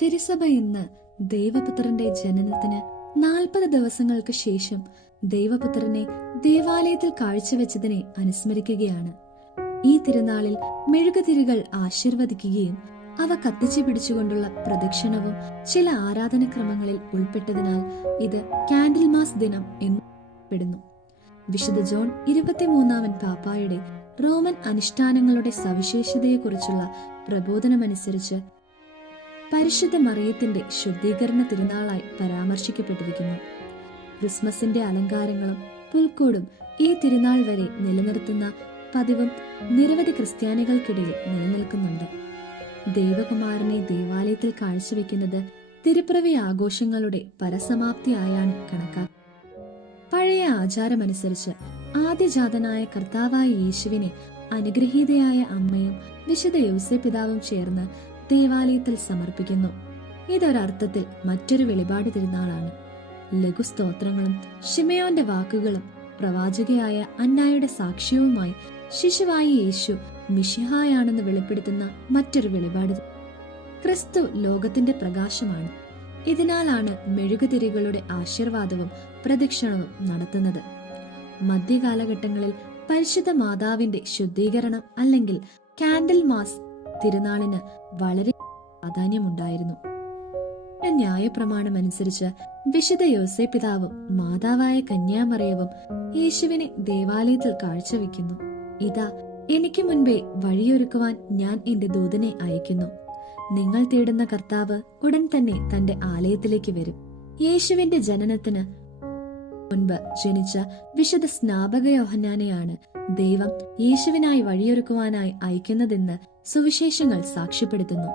തിരുസഭ ഇന്ന് ദൈവപുത്രന്റെ ജനനത്തിന് 40 ദിവസങ്ങൾക്ക് ശേഷം ദൈവപുത്രനെ ദേവാലയത്തിൽ കാഴ്ചവെച്ചതിനെ അനുസ്മരിക്കുകയാണ്. ഈ തിരുനാളിൽ മെഴുകുതിരികൾ ആശീർവദിക്കുകയും അവ കത്തിച്ചു പിടിച്ചുകൊണ്ടുള്ള പ്രദക്ഷിണവും ചില ആരാധനക്രമങ്ങളിൽ ഉൾപ്പെട്ടതിനാൽ ഇത് കാൻഡിൽ മാസ് ദിനം എന്നറിയപ്പെടുന്നു. വിശുദ്ധ ജോൺ 23-ാമൻ പാപ്പായുടെ റോമൻ അനുഷ്ഠാനങ്ങളുടെ സവിശേഷതയെക്കുറിച്ചുള്ള പ്രബോധനമനുസരിച്ച് പരിശുദ്ധ മറിയത്തിന്റെ ശുദ്ധീകരണ തിരുനാളായി പരാമർശിക്കപ്പെട്ടിരിക്കുന്നു. ക്രിസ്മസിന്റെ അലങ്കാരങ്ങളും പുൽക്കൂടും ഈ തിരുനാൾ വരെ നിലനിർത്തുന്ന പതിവും നിരവധി ക്രിസ്ത്യാനികൾക്കിടയിൽ നിലനിൽക്കുന്നുണ്ട്. ദൈവകുമാരനെ ദേവാലയത്തിൽ കാഴ്ചവെക്കുന്നത് തിരുപ്പിറവി ആഘോഷങ്ങളുടെ പരസമാപ്തിയായാണ് കണക്കാക്കുന്നത്. പഴയ ആചാരമനുസരിച്ച് ആദ്യജാതനായ കർത്താവായ യേശുവിനെ അനുഗ്രഹീതയായ അമ്മയും വിശുദ്ധ യൗസേപ്പിതാവും ചേർന്ന് ദേവാലയത്തിൽ സമർപ്പിക്കുന്നു. ഇതൊരർത്ഥത്തിൽ മറ്റൊരു വെളിപാട് തിരുനാളാണ്. ലഘുസ്തോത്രങ്ങളും ശിമയോന്റെ വാക്കുകളും പ്രവാചകയായ അന്നായുടെ സാക്ഷ്യവുമായി ശിശുവായ യേശു മിശിഹായാണെന്ന് വെളിപ്പെടുത്തുന്ന മറ്റൊരു വെളിപാട്. ക്രിസ്തു ലോകത്തിന്റെ പ്രകാശമാണ്. ഇതിനാലാണ് മെഴുകുതിരികളുടെ ആശീർവാദവും പ്രദക്ഷിണവും നടത്തുന്നത്. മധ്യകാലഘട്ടങ്ങളിൽ പരിശുദ്ധ മാതാവിന്റെ ശുദ്ധീകരണം അല്ലെങ്കിൽ കാൻഡിൽ മാസ് തിരുനാളിന് വളരെ പ്രാധാന്യമുണ്ടായിരുന്നു. ന്യായപ്രമാണം അനുസരിച്ച് വിശുദ്ധ യോസേപ്പിതാവും മാതാവായ കന്യാമറിയവും യേശുവിനെ ദേവാലയത്തിൽ കാഴ്ചവെക്കുന്നു. ഇതാ, എനിക്ക് മുൻപേ വഴിയൊരുക്കുവാൻ ഞാൻ എന്റെ ദൂതനെ അയക്കുന്നു. നിങ്ങൾ തേടുന്ന കർത്താവ് ഉടൻ തന്നെ തന്റെ ആലയത്തിലേക്ക് വരും. യേശുവിന്റെ ജനനത്തിന് മുൻപ് ജനിച്ച വിശുദ്ധ സ്നാപക യോഹന്നാനെയാണ് ദൈവം യേശുവിനായി വഴിയൊരുക്കുവാനായി അയക്കുന്നതെന്ന് സുവിശേഷങ്ങൾ സാക്ഷ്യപ്പെടുത്തുന്നു.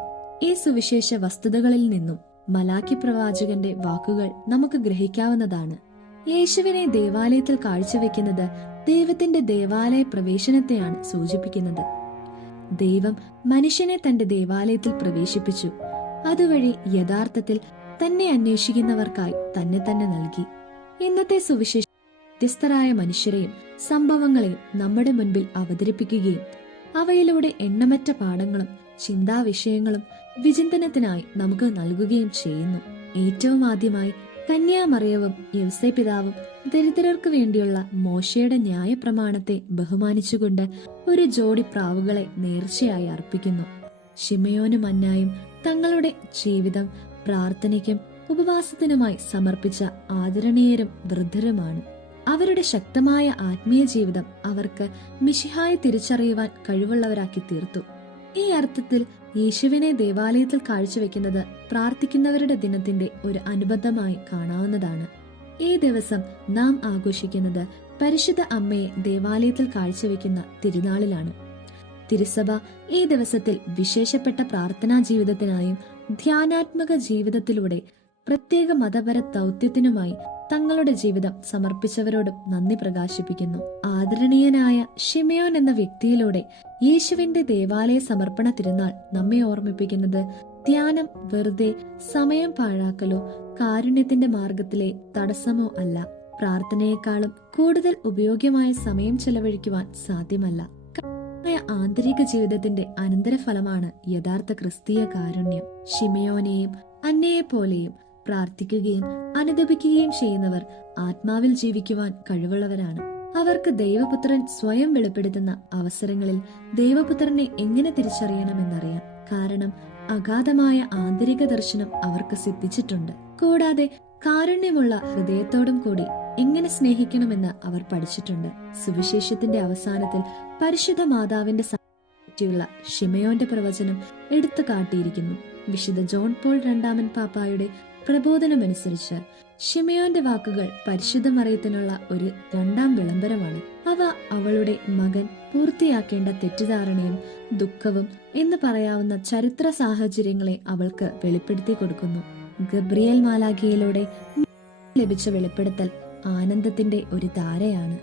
ഈ സുവിശേഷ വസ്തുതകളിൽ നിന്നും മലാക്കി പ്രവാചകന്റെ വാക്കുകൾ നമുക്ക് ഗ്രഹിക്കാവുന്നതാണ്. യേശുവിനെ ദേവാലയത്തിൽ കാഴ്ചവെക്കുന്നത് ദൈവത്തിന്റെ ദേവാലയ പ്രവേശനത്തെയാണ് സൂചിപ്പിക്കുന്നത്. ദൈവം മനുഷ്യനെ തന്റെ ദേവാലയത്തിൽ പ്രവേശിപ്പിച്ചു. അതുവഴി യഥാർത്ഥത്തിൽ തന്നെ അന്വേഷിക്കുന്നവർക്കായി തന്നെ തന്നെ നൽകി. ഇന്നത്തെ സുവിശേഷം വ്യത്യസ്തരായ മനുഷ്യരെയും സംഭവങ്ങളെയും നമ്മുടെ മുൻപിൽ അവതരിപ്പിക്കുകയും അവയിലൂടെ എണ്ണമറ്റ പാഠങ്ങളും ചിന്താവിഷയങ്ങളും വിചിന്തനത്തിനായി നമുക്ക് നൽകുകയും ചെയ്യുന്നു. ഏറ്റവും ആദ്യമായി കന്യാമറിയവും യൗസേപ്പിതാവും ദരിദ്രർക്ക് വേണ്ടിയുള്ള മോശയുടെ ന്യായപ്രമാണത്തെ ബഹുമാനിച്ചുകൊണ്ട് ഒരു ജോഡി പ്രാവുകളെ നേർച്ചയായി അർപ്പിക്കുന്നു. ശിമയോനും അന്നായും തങ്ങളുടെ ജീവിതം പ്രാർത്ഥനയ്ക്കും ഉപവാസത്തിനുമായി സമർപ്പിച്ച ആദരണീയരും വൃദ്ധരുമാണ്. അവരുടെ ശക്തമായ ആത്മീയ ജീവിതം അവർക്ക് മിശിഹായെ തിരിച്ചറിയുവാൻ കഴിവുള്ളവരാക്കി തീർത്തു. ഈ അർത്ഥത്തിൽ യേശുവിനെ ദേവാലയത്തിൽ കാഴ്ചവെക്കുന്നത് പ്രാർത്ഥിക്കുന്നവരുടെ ദിനത്തിന്റെ ഒരു അനുബന്ധമായി കാണാവുന്നതാണ്. ഈ ദിവസം നാം ആഘോഷിക്കുന്നത് പരിശുദ്ധ അമ്മയെ ദേവാലയത്തിൽ കാഴ്ചവെക്കുന്ന തിരുനാളിലാണ്. തിരുസഭ ഈ ദിവസത്തിൽ വിശേഷപ്പെട്ട പ്രാർത്ഥനാ ജീവിതത്തിനായും ധ്യാനാത്മക ജീവിതത്തിലൂടെ പ്രത്യേക മതപര ദൗത്യത്തിനുമായി തങ്ങളുടെ ജീവിതം സമർപ്പിച്ചവരോടും നന്ദി പ്രകാശിപ്പിക്കുന്നു. ആദരണീയനായ ശിമയോൻ എന്ന വ്യക്തിയിലൂടെ യേശുവിന്റെ ദേവാലയ സമർപ്പണ തിരുനാൾ നമ്മെ ഓർമ്മിപ്പിക്കുന്നത് ധ്യാനം വെറുതെ സമയം പാഴാക്കലോ കാരുണ്യത്തിന്റെ മാർഗത്തിലെ തടസ്സമോ അല്ല. പ്രാർത്ഥനയെക്കാളും കൂടുതൽ ഉപയോഗ്യമായ സമയം ചെലവഴിക്കുവാൻ സാധ്യമല്ല. ആന്തരിക ജീവിതത്തിന്റെ അനന്തരഫലമാണ് യഥാർത്ഥ ക്രിസ്തീയ കാരുണ്യം. ശിമയോനെയും അന്നയെ പോലെയും പ്രാർത്ഥിക്കുകയും അനുദപിക്കുകയും ചെയ്യുന്നവർ ആത്മാവിൽ ജീവിക്കുവാൻ കഴിവുള്ളവരാണ്. അവർക്ക് ദൈവപുത്രൻ സ്വയം വെളിപ്പെടുത്തുന്ന അവസരങ്ങളിൽ ദൈവപുത്രനെ എങ്ങനെ തിരിച്ചറിയണമെന്നറിയാം. കാരണം അഗാധമായ ആന്തരിക ദർശനം അവർക്ക് സിദ്ധിച്ചിട്ടുണ്ട്. കൂടാതെ കാരുണ്യമുള്ള ഹൃദയത്തോടും കൂടി എങ്ങനെ സ്നേഹിക്കണമെന്ന് അവർ പഠിച്ചിട്ടുണ്ട്. സുവിശേഷത്തിന്റെ അവസാനത്തിൽ പരിശുദ്ധ മാതാവിന്റെ പറ്റിയുള്ള ശിമയോന്റെ പ്രവചനം എടുത്തു കാട്ടിയിരിക്കുന്നു. വിശുദ്ധ ജോൺ പോൾ 2-ാമൻ പാപ്പായുടെ പ്രബോധനമനുസരിച്ച് ശിമയോന്റെ വാക്കുകൾ പരിശുദ്ധ മറിയത്തിനുള്ള ഒരു രണ്ടാം വിളംബരമാണ്. അവ അവളുടെ മകൻ പൂർത്തിയാക്കേണ്ട തെറ്റിദ്ധാരണയും ദുഃഖവും എന്ന് പറയാവുന്ന ചരിത്ര സാഹചര്യങ്ങളെ അവൾക്ക് വെളിപ്പെടുത്തി കൊടുക്കുന്നു. ഗബ്രിയേൽ മാലാഖയിലൂടെ ലഭിച്ച വെളിപ്പെടുത്തൽ ആനന്ദത്തിന്റെ ഒരു ധാരയാണ്.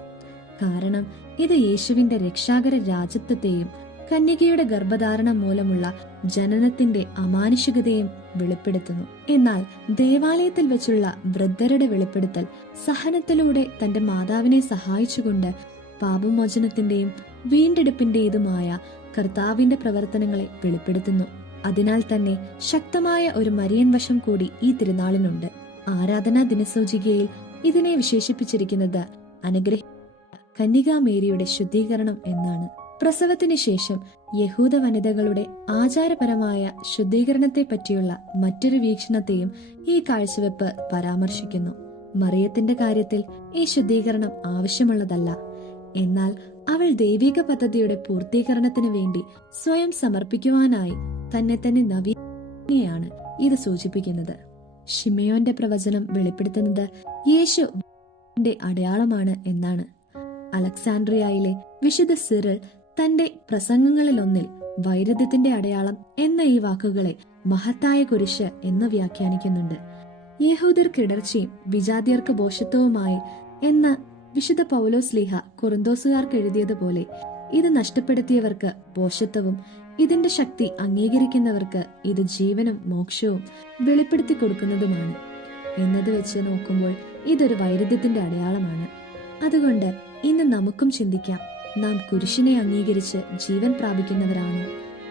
കാരണം ഇത് യേശുവിന്റെ രക്ഷാകര രാജത്വത്തെയും കന്യകയുടെ ഗർഭധാരണം മൂലമുള്ള ജനനത്തിന്റെ അമാനുഷികതയും വെളിപ്പെടുത്തുന്നു. എന്നാൽ ദേവാലയത്തിൽ വെച്ചുള്ള വൃദ്ധരുടെ വെളിപ്പെടുത്തൽ സഹനത്തിലൂടെ തന്റെ മാതാവിനെ സഹായിച്ചുകൊണ്ട് പാപമോചനത്തിന്റെയും വീണ്ടെടുപ്പിന്റേതുമായ കർത്താവിന്റെ പ്രവർത്തനങ്ങളെ വെളിപ്പെടുത്തുന്നു. അതിനാൽ തന്നെ ശക്തമായ ഒരു മരിയൻ വശം കൂടി ഈ തിരുനാളിനുണ്ട്. ആരാധനാ ദിനസൂചികയിൽ ഇതിനെ വിശേഷിപ്പിച്ചിരിക്കുന്നത് അനുഗ്രഹ കന്യകാമേരിയുടെ ശുദ്ധീകരണം എന്നാണ്. പ്രസവത്തിന് ശേഷം യഹൂദ വനിതകളുടെ ആചാരപരമായ ശുദ്ധീകരണത്തെ പറ്റിയുള്ള മറ്റൊരു വീക്ഷണത്തെയും ഈ കാഴ്ചവെപ്പ് പരാമർശിക്കുന്നു. മറിയത്തിന്റെ കാര്യത്തിൽ ഈ ശുദ്ധീകരണം ആവശ്യമുള്ളതല്ല. എന്നാൽ അവൾ ദൈവിക പദ്ധതിയുടെ പൂർത്തീകരണത്തിന് വേണ്ടി സ്വയം സമർപ്പിക്കുവാനായി തന്നെ നവീനെയാണ് ഇത് സൂചിപ്പിക്കുന്നത്. ശിമയോന്റെ പ്രവചനം വെളിപ്പെടുത്തുന്നത് യേശു അടയാളമാണ് എന്നാണ്. അലക്സാൻഡ്രിയയിലെ വിശുദ്ധ സിറിൽ തന്റെ പ്രസംഗങ്ങളിലൊന്നിൽ വൈരുദ്ധ്യത്തിന്റെ അടയാളം എന്ന ഈ വാക്കുകളെ മഹത്തായ കുരിശ് എന്ന് വ്യാഖ്യാനിക്കുന്നുണ്ട്. യഹൂദർക്ക് ഇടർച്ചയും വിജാതിയർക്ക് ഭോഷത്വവുമായി എന്ന വിശുദ്ധ പൗലോസ്ലീഹ കൊറിന്തോസുകാർക്ക് എഴുതിയതുപോലെ ഇത് നഷ്ടപ്പെടുത്തിയവർക്ക് ഭോഷത്വവും ഇതിന്റെ ശക്തി അംഗീകരിക്കുന്നവർക്ക് ഇത് ജീവനും മോക്ഷവും വെളിപ്പെടുത്തി കൊടുക്കുന്നതുമാണ്. എന്നത് വെച്ച് നോക്കുമ്പോൾ ഇതൊരു വൈരുദ്ധ്യത്തിന്റെ അടയാളമാണ്. അതുകൊണ്ട് ഇന്ന് നമുക്കും ചിന്തിക്കാം, നാം കുരിശിനെ അംഗീകരിച്ച് ജീവൻ പ്രാപിക്കുന്നവരാണോ,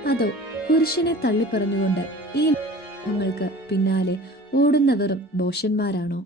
അതോ കുരിശിനെ തള്ളിപ്പറഞ്ഞുകൊണ്ട് ഈ നിങ്ങൾക്ക് പിന്നാലെ ഓടുന്നവരും ഭോഷന്മാരാണോ?